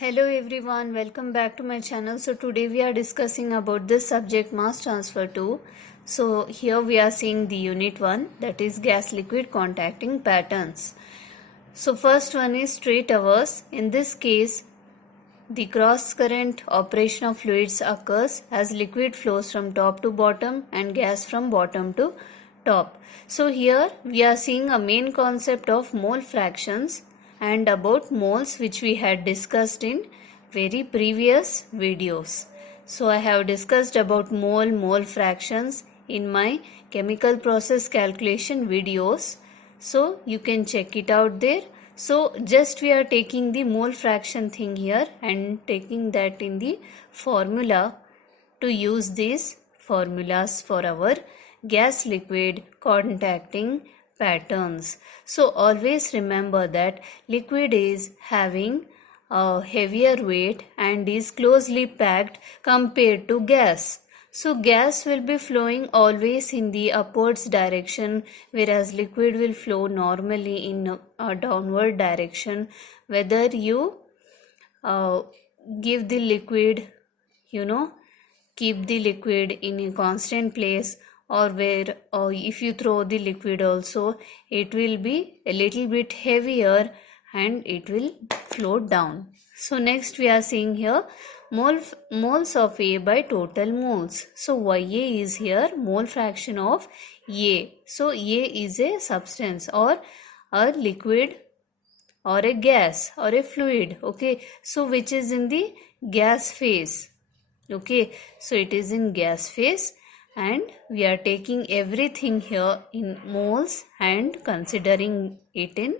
Hello everyone, welcome back to my channel. So today we are discussing about this subject mass transfer 2. So here we are seeing the unit 1, that is gas liquid contacting patterns. So first one is straight hours. In this case, the cross current operation of fluids occurs as liquid flows from top to bottom and gas from bottom to top. So here we are seeing a main concept of mole fractions and about moles, which we had discussed in very previous videos. So I have discussed about mole fractions in my chemical process calculation videos. So you can check it out there. So just we are taking the mole fraction thing here and taking that in the formula to use these formulas for our gas liquid contacting patterns. So always remember that liquid is having a heavier weight and is closely packed compared to gas. So gas will be flowing always in the upwards direction, whereas liquid will flow normally in a downward direction. Whether you give the liquid, keep the liquid in a constant place, or if you throw the liquid also, it will be a little bit heavier and it will float down. So next we are seeing here moles of A by total moles. So Ya is here mole fraction of A. So A is a substance or a liquid or a gas or a fluid, okay, so which is in the gas phase. Okay, so it is in gas phase and we are taking everything here in moles and considering it in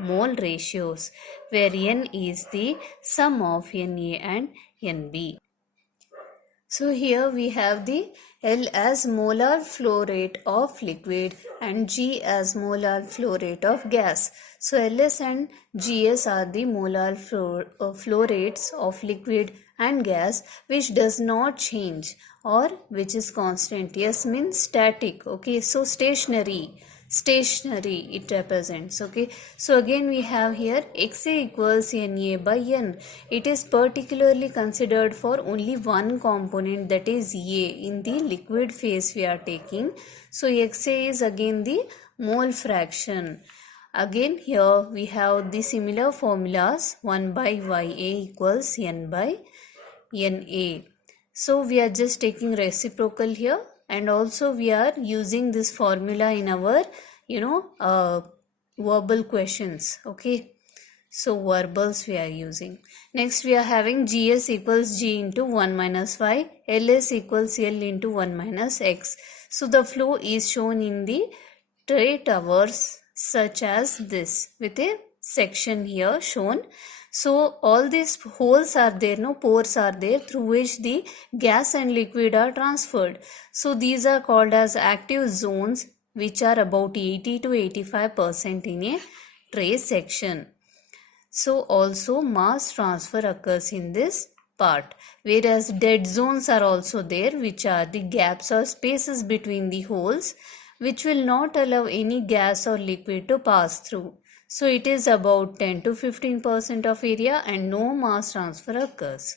mole ratios, where N is the sum of Na and Nb. So here we have the L as molar flow rate of liquid and G as molar flow rate of gas. So Ls and Gs are the molar flow rates of liquid and gas, which does not change or which is constant. S means static. Okay, so stationary it represents. Okay, so again we have here Xa equals Na by N. It is particularly considered for only one component, that is A. In the liquid phase we are taking. So Xa is again the mole fraction. Again here we have the similar formulas. 1 by Ya equals N by Na. So we are just taking reciprocal here, and also we are using this formula in our verbal questions. Okay, so verbals we are using. Next we are having Gs equals G into 1 minus Y, Ls equals L into 1 minus X. So the flow is shown in the straight hours such as this, with a section here shown. So all these holes are there, pores are there, through which the gas and liquid are transferred. So these are called as active zones, which are about 80 to 85% in a trace section. So also mass transfer occurs in this part, whereas dead zones are also there, which are the gaps or spaces between the holes, which will not allow any gas or liquid to pass through. So it is about 10 to 15% of area and no mass transfer occurs.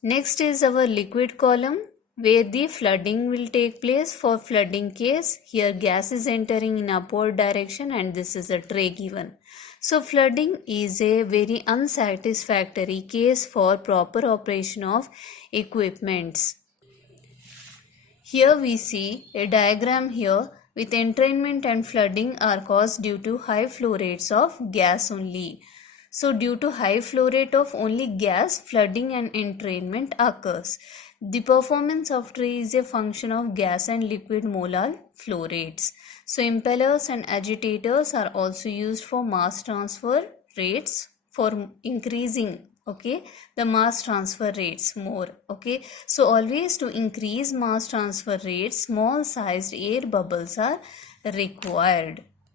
Next is our liquid column, where the flooding will take place. For flooding case, here gas is entering in upward direction and this is a tray given. So flooding is a very unsatisfactory case for proper operation of equipments. Here we see a diagram here with entrainment and flooding are caused due to high flow rates of gas only. So due to high flow rate of only gas, flooding and entrainment occurs. The performance of tray is a function of gas and liquid molar flow rates. So impellers and agitators are also used for mass transfer rates, for increasing the mass transfer rates more. Okay, so always to increase mass transfer rates, small sized air bubbles are required.